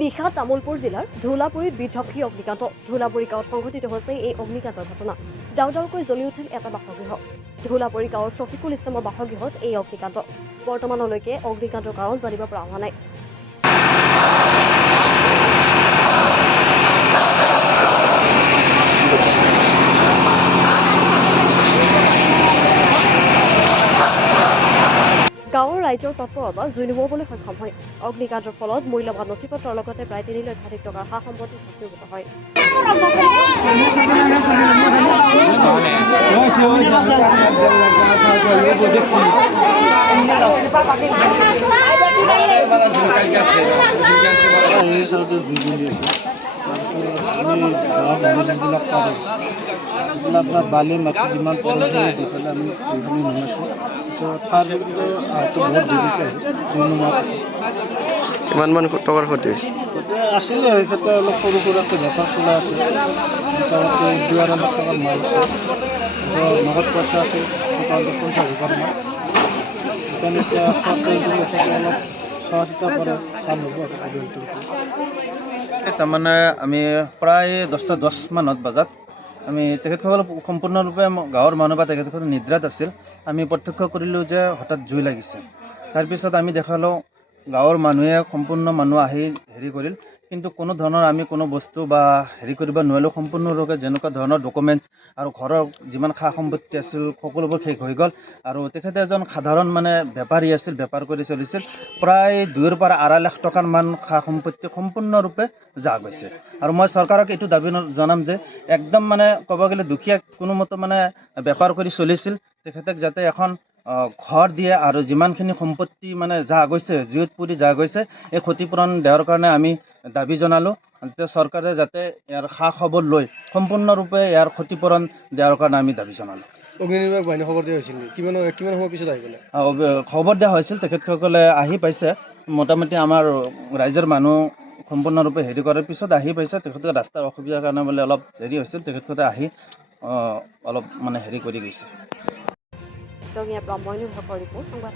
নিশা তামুলপুৰ জিলাৰ ধুলাপুৰীত বিধ্বংসী অগ্নিকাণ্ড। ধুলাপুৰী গাঁৱত সংঘটিত হৈছে এই অগ্নিকাণ্ডৰ ঘটনা। ডাও ডাওকৈ জ্বলি উঠিল এটা বাসগৃহ। ধুলাপুৰী গাঁৱৰ শফিকুল ইছলামৰ বাসগৃহত এই অগ্নিকাণ্ড। বৰ্তমানলৈকে অগ্নিকাণ্ডৰ কাৰণ জানিব পৰা হোৱা নাই। গাঁৱৰ ৰাইজৰ তৎপৰতা জুই নুমুৱাবলৈ সক্ষম হয়। অগ্নিকাণ্ডৰ ফলত মূল্যৱান নথিপত্ৰৰ লগতে প্ৰায় 3 লক্ষাধিক টকাৰ সা সম্পত্তি ভস্মীভূত হয়। আপনাৰ বালি মাটি যিমান পৰে দি পেলাই আমি সেইখিনি নমাইছোঁ। তাৰ বহুত দেৰিকৈ কিমান টকাৰ ক্ষতি হৈছে? আছিলে সেইক্ষেত্ৰত অলপ সৰু সুৰাকৈ বেপাৰ চলাই আছে। মোটামুটি 2.5 লাখ টকাৰ মাল আছে। নগদ পইচা আছে 50,000 মান। সেইকাৰণে এতিয়া অলপ চোৱা চিতা কৰে ভাল হ'ব আৰু। তাৰমানে আমি প্ৰায় 10:10 মানত বজাত আমি তেখেতসকল সম্পূৰ্ণৰূপে গাঁৱৰ মানুহ বা তেখেতসকল নিদ্ৰাত আছিল। আমি প্ৰত্যক্ষ কৰিলোঁ যে হঠাৎ জুই লাগিছে। তাৰপিছত আমি দেখালোঁ গাঁৱৰ মানুহে সম্পূৰ্ণ মানুহ আহি হেৰি কৰিল, কিন্তু কোনো ধৰণৰ আমি কোনো বস্তু বা হেৰি কৰিব নোৱাৰিলোঁ। সম্পূৰ্ণৰূপে যেনেকুৱা ধৰণৰ ডকুমেণ্টছ আৰু ঘৰৰ যিমান সা সম্পত্তি আছিল সকলোবোৰ শেষ হৈ গ'ল। আৰু তেখেতে এজন সাধাৰণ বেপাৰী আছিল, বেপাৰ কৰি চলিছিল। প্ৰায় 2 পৰা 2.5 লাখ টকাৰ মান সা সম্পত্তি সম্পূৰ্ণৰূপে যা গৈছে। আৰু মই চৰকাৰক এইটো দাবী জনাম যে একদম ক'ব গ'লে দুখীয়া কোনোমতে বেপাৰ কৰি চলিছিল, তেখেতক যাতে এখন ঘৰ দিয়ে আৰু যিমানখিনি সম্পত্তি যা গৈছে, জুইত পুৰি যা গৈছে, এই ক্ষতিপূৰণ দিয়াৰ কাৰণে আমি দাবী জনালোঁ যে চৰকাৰে যাতে ইয়াৰ খা খবৰ লৈ সম্পূৰ্ণৰূপে ইয়াৰ ক্ষতিপূৰণ দিয়াৰ কাৰণে আমি দাবী জনালোঁ। অগ্নি নিৰ্বাপক বাহিনী খবৰ দিয়া হৈছিল কিমান সময় পিছত আহি পেলাই খবৰ দিয়া হৈছিল। তেখেতসকলে আহি পাইছে। মোটামুটি আমাৰ ৰাইজৰ মানুহ সম্পূৰ্ণৰূপে হেৰি কৰাৰ পিছত আহি পাইছে। তেখেতে ৰাস্তাৰ অসুবিধাৰ কাৰণে অলপ দেৰি হৈছিল। তেখেতসকলে আহি অলপ হেৰি কৰি গৈছে। সংবাদ